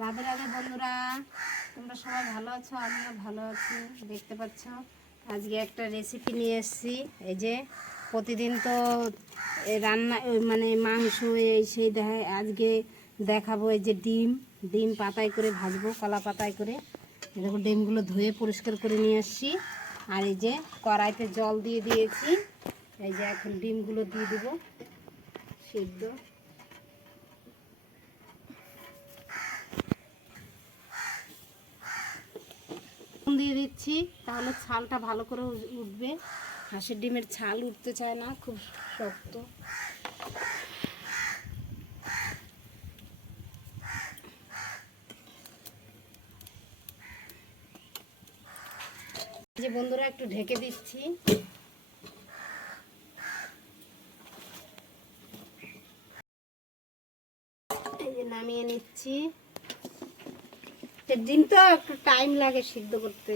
রাধে রাধে বন্ধুরা, তোমরা সবাই ভালো আছো? আমিও ভালো আছি, দেখতে পাচ্ছ? আজকে একটা রেসিপি নিয়ে এসেছি। এই যে, প্রতিদিন তো রান্না মানে মাংস, এই সেই দেখায় আজকে দেখাবো এই যে ডিম। ডিম পাতায় করে ভাজবো, কলা পাতায় করে। দেখো, ডিমগুলো ধুয়ে পরিষ্কার করে নিয়ে আসছি। আর এই যে, কড়াইতে জল দিয়ে দিয়েছি। এই যে, এখন ডিমগুলো দিয়ে দেবো। সিদ্ধ। নুন দিয়ে দিচ্ছি, তাহলে ছালটা ভালো করে উঠবে। হাঁসের ডিমের ছাল উঠতে চায় না, খুব শক্ত। যে বন্ধুরা, একটু ঢেকে দিচ্ছি। নামিয়ে নিচ্ছি। তো ডিম তো একটু টাইম লাগে সিদ্ধ করতে।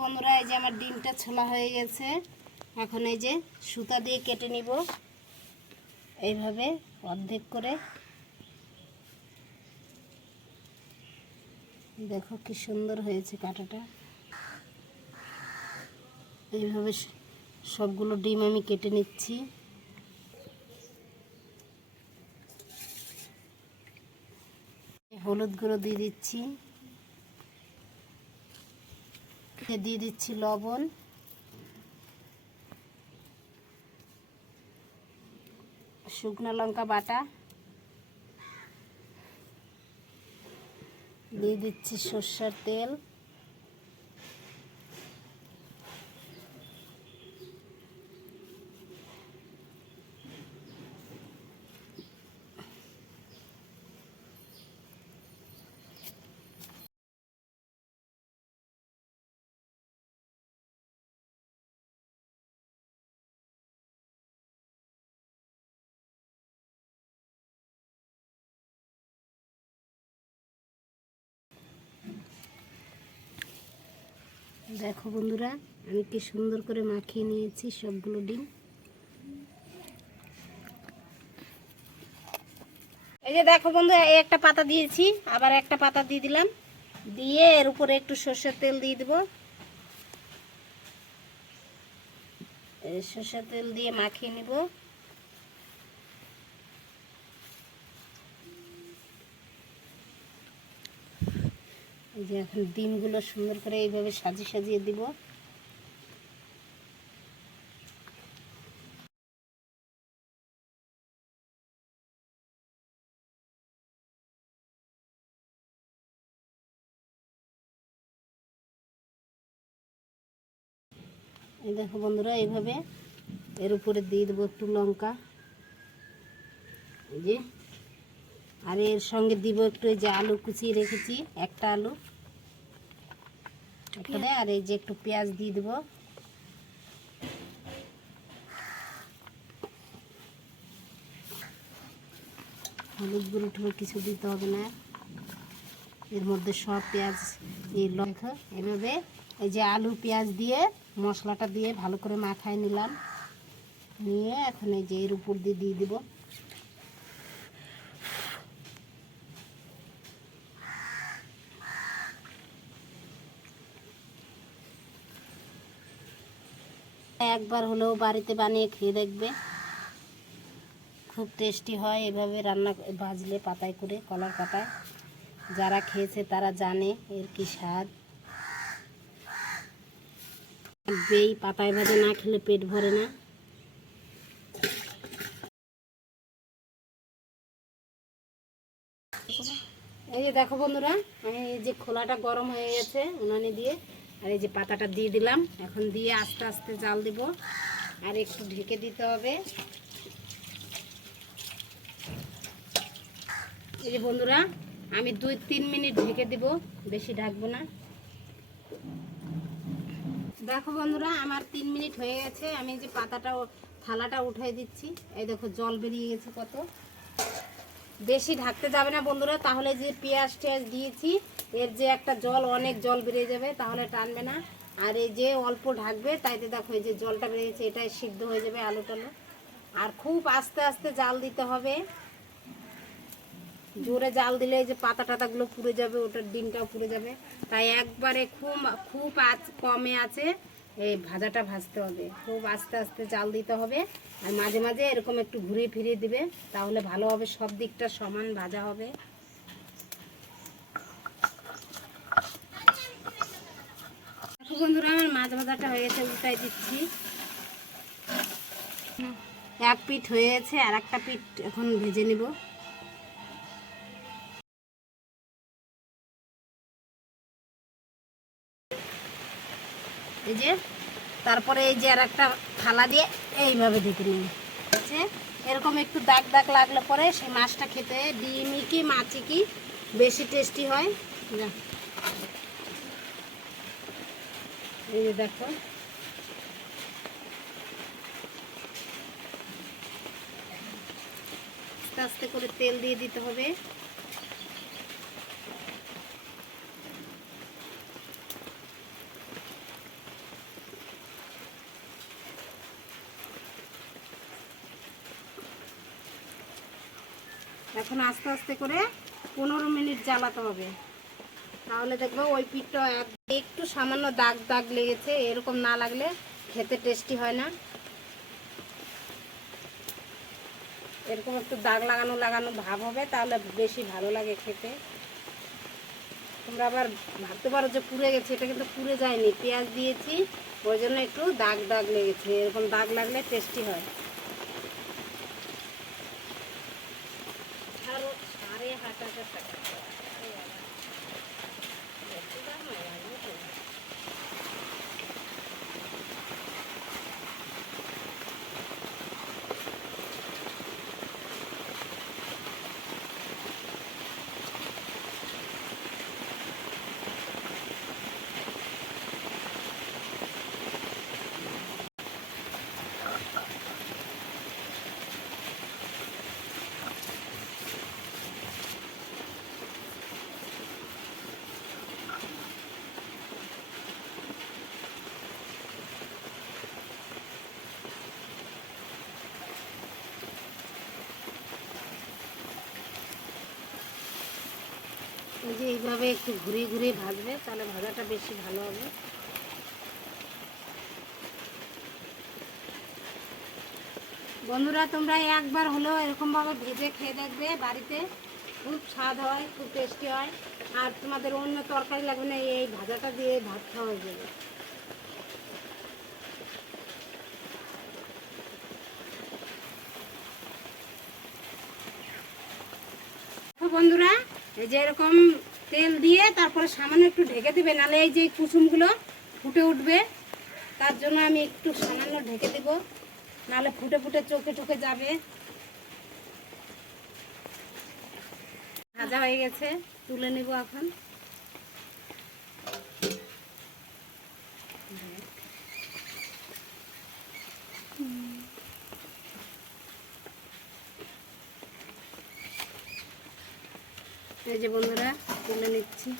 বন্ধুরা, এই যে আমার ডিমটা ছোলা হয়ে গেছে। এখন এই যে সুতা দিয়ে কেটে নিব। এইভাবে অর্ধেক করে। দেখো কি সুন্দর হয়েছে কাঁটাটা। এইভাবে সবগুলো ডিম আমি কেটে নিচ্ছি। হলুদ গুঁড়ো দিয়ে দিচ্ছি। দিয়ে দিচ্ছি লবণ। শুকনো লঙ্কা বাটা। দিয়ে দিচ্ছি সর্ষের তেল। দেখো বন্ধুরা, আমি কি সুন্দর করে মাখিয়ে নিয়েছি সবগুলো ডিম। এই যে দেখো বন্ধু এই একটা পাতা দিয়েছি, আবার একটা পাতা দিয়ে দিলাম। দিয়ে এর উপরে একটু সর্ষের তেল দিয়ে দেবো। সর্ষের তেল দিয়ে মাখিয়ে নিব। এই যে এখন ডিমগুলো সুন্দর করে এইভাবে সাজিয়ে সাজিয়ে দিব। এই দেখো বন্ধুরা, এইভাবে এর উপরে দিয়ে দেবো একটু লঙ্কা। এই যে, আর এর সঙ্গে দিব একটু এই যে আলু কুচিয়ে রেখেছি, একটা আলু। আর এই যে একটু পেঁয়াজ দিয়ে দেবো। হলুদ গুঁড়ো টুড়ো কিছু দিতে হবে না। এর মধ্যে সব পেঁয়াজ এই লঙ্কা এভাবে এই যে আলু, পেঁয়াজ দিয়ে মশলাটা দিয়ে ভালো করে মাখায় নিলাম। নিয়ে এখন এই যে এর উপর দিয়ে দিয়ে দেবো। একবার হলেও বাড়িতে বানিয়ে খেয়ে দেখবে। খুব টেস্টি হয় এভাবে রান্না ভাজলে পাতায় করে, কলার পাতায়। যারা খেয়েছে তারা জানে এর কি স্বাদ। বেই পাতায় ভাজা না খেলে পেট ভরে না। এই যে দেখো বন্ধুরা আমি এই যে খোলাটা গরম হয়ে গেছে উনানে দিয়ে। আর এই যে পাতাটা দিয়ে দিলাম। এখন দিয়ে আস্তে আস্তে জাল দিব। আর একটু ঢেকে দিতে হবে। এই যে বন্ধুরা, আমি দুই তিন মিনিট ঢেকে দিব, বেশি ঢাকবো না। দেখো বন্ধুরা, আমার তিন মিনিট হয়ে গেছে। আমি যে পাতাটা থালাটা উঠাই দিচ্ছি। এই দেখো, জল বেরিয়ে গেছে কত। বেশি ঢাকতে যাবে না বন্ধুরা, তাহলে যে পেঁয়াজ টেয়াজ দিয়েছি, এর যে একটা জল, অনেক জল বেরিয়ে যাবে, তাহলে টানবে না। আর এই যে অল্প ঢাকবে, তাইতে দেখো এই যে জলটা বেরিয়েছে এটাই সিদ্ধ হয়ে যাবে আলু টালু। আর খুব আস্তে আস্তে জাল দিতে হবে। জোরে জাল দিলে এই যে পাতা টাতাগুলো পুড়ে যাবে, ওটার ডিমটাও পুড়ে যাবে। তাই একবারে খুব খুব কমে আছে। এই ভাজাটা ভাজতে হবে। খুব আস্তে আস্তে জাল দিতে হবে আর মাঝে মাঝে এরকম একটু ঘুরিয়ে ফিরিয়ে দিবে, তাহলে ভালো হবে, সব দিকটা সমান ভাজা হবে। বন্ধুরা, আমার মাছ ভাজাটা হয়ে গেছে উল্টাই দিচ্ছি। এক পিঠ হয়ে গেছে আর একটা পিঠ এখন ভেজে নিব। এই যে, তারপরে এই যে আর একটা থালা দিয়ে এইভাবে ঢেকে যে এরকম একটু দাগ দাগ লাগলে পরে সেই মাছটা খেতে ডিমই কি, মাছি কি, বেশি টেস্টি হয়। এই যে দেখো। আস্তে আস্তে করে তেল দিয়ে দিতে হবে। এখন আস্তে আস্তে করে পনেরো মিনিট জ্বালাতে হবে। তাহলে দেখব ওই পিঠটা এক- একটু সামান্য দাগ দাগ লেগেছে, এরকম না লাগলে খেতে টেস্টি হয় না। এরকম একটু দাগ লাগানো লাগানো ভাব হবে, তাহলে বেশি ভালো লাগে খেতে। তোমরা আবার ভাবতে পারো যে পুড়ে গেছে, এটা কিন্তু পুড়ে যায়নি। পেঁয়াজ দিয়েছি, ওই জন্য একটু দাগ দাগ লেগেছে, এরকম দাগ লাগলে টেস্টি হয়। এই যে এইভাবে একটু ঘুরিয়ে ঘুরিয়ে ভাজবে, তাহলে ভাজাটা বেশি ভালো হবে। বন্ধুরা, তোমরা একবার হলো এরকমভাবে ভেজে খেয়ে দেখবে, বাড়িতে খুব স্বাদ হয়, খুব টেস্টি হয়। আর তোমাদের অন্য তরকারি লাগবে না, এই ভাজাটা দিয়ে ভাত খাওয়া হয়ে যাবে বন্ধুরা এই যে এরকম তেল দিয়ে তারপরে সামান্য একটু ঢেকে দেবে নাহলে এই যে কুসুমগুলো ফুটে উঠবে, তার জন্য আমি একটু সামান্য ঢেকে দেব নাহলে ফুটে ফুটে চোখে চোখে যাবে। ভাজা হয়ে গেছে, তুলে নেব এখন। এই যে বন্ধুরা তুলে নিচ্ছি।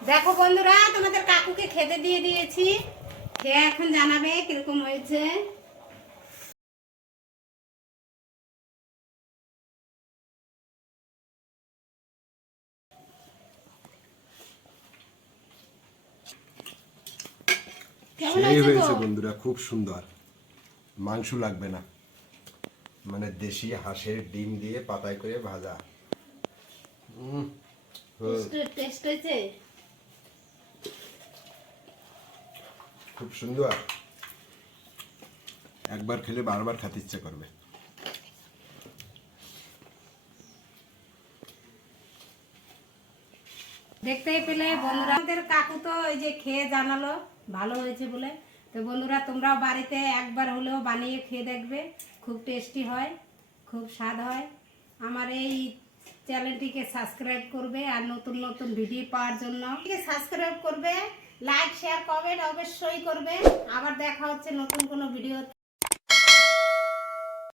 দেখো বন্ধুরা তোমাদের কাকুকে খেতে দিয়ে দিয়েছি। খেয়ে এখন জানাবে কীরকম হয়েছে? সেই হয়েছে বন্ধুরা খুব সুন্দর। মাংস লাগবে না। মানে দেশি হাঁসের ডিম দিয়ে পাতায় করে ভাজা। হুম, টেস্ট হয়েছে? খুব সুন্দর। একবার খেলে বারবার খেতে ইচ্ছে করবে। দেখতেই পেলে বন্ধুরা আমাদের কাকু তো এই যে খেয়ে জানালো ভালো হয়েছে বলে। তো বন্ধুরা তোমরাও বাড়িতে একবার হলেও বানিয়ে খেয়ে দেখবে খুব টেস্টি হয় খুব স্বাদ হয়। আমার এই চ্যানেলটিকে সাবস্ক্রাইব করবে আর নতুন নতুন ভিডিও পাওয়ার জন্য। সাবস্ক্রাইব করবে? লাইক শেয়ার কমেন্ট অবশ্যই করবে আবার দেখা হচ্ছে নতুন কোনো ভিডিও